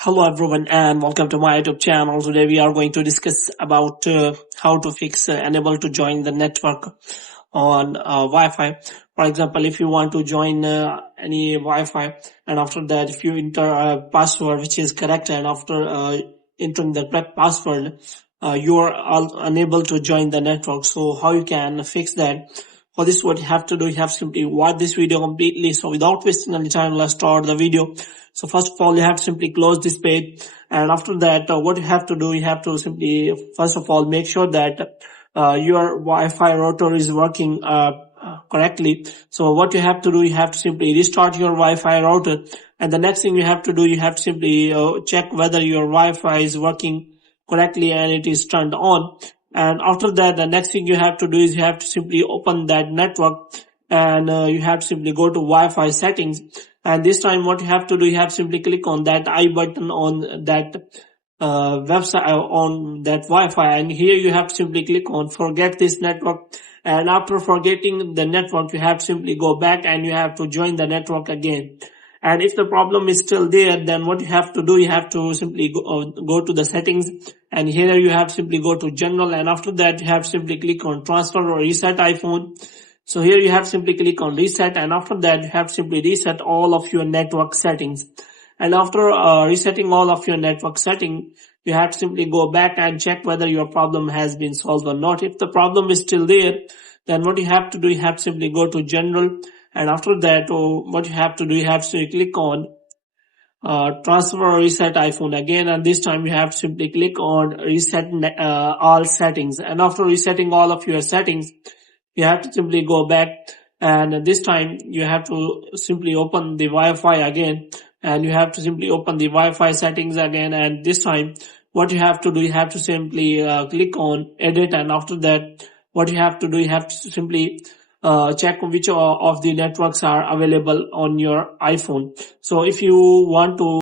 Hello everyone and welcome to my YouTube channel. Today we are going to discuss about how to fix enable to join the network on Wi-Fi. For example, if you want to join any Wi-Fi and after that if you enter a password which is correct and after entering the correct password you are unable to join the network. So how you can fix that? For this, what you have to do, you have to simply watch this video completely. So without wasting any time, let's start the video. So first of all, you have to simply close this page. And after that, what you have to do, you have to simply, first of all, make sure that your Wi-Fi router is working correctly. So what you have to do, you have to simply restart your Wi-Fi router. And the next thing you have to do, you have to simply check whether your Wi-Fi is working correctly and it is turned on. And after that, the next thing you have to do is you have to simply open that network and you have to simply go to Wi-Fi settings. And this time what you have to do, you have to simply click on that I button on that website on that Wi-Fi, and here you have to simply click on forget this network. And after forgetting the network, you have to simply go back and you have to join the network again. And if the problem is still there, then what you have to do, you have to simply go to the settings, and here you have to simply go to general, and after that you have to simply click on transfer or reset iPhone. So here you have to simply click on reset, and after that you have to simply reset all of your network settings. And after resetting all of your network setting, you have to simply go back and check whether your problem has been solved or not. If the problem is still there, then what you have to do, you have to simply go to general, and after that what you have to do, you have to click on transfer or reset iPhone again, and this time you have to simply click on reset all settings. And after resetting all of your settings, you have to simply go back, and this time you have to simply open the Wi-Fi again, and you have to simply open the Wi-Fi settings again. And this time what you have to do, you have to simply click on edit, and after that what you have to do, you have to simply check which of the networks are available on your iPhone. So if you want to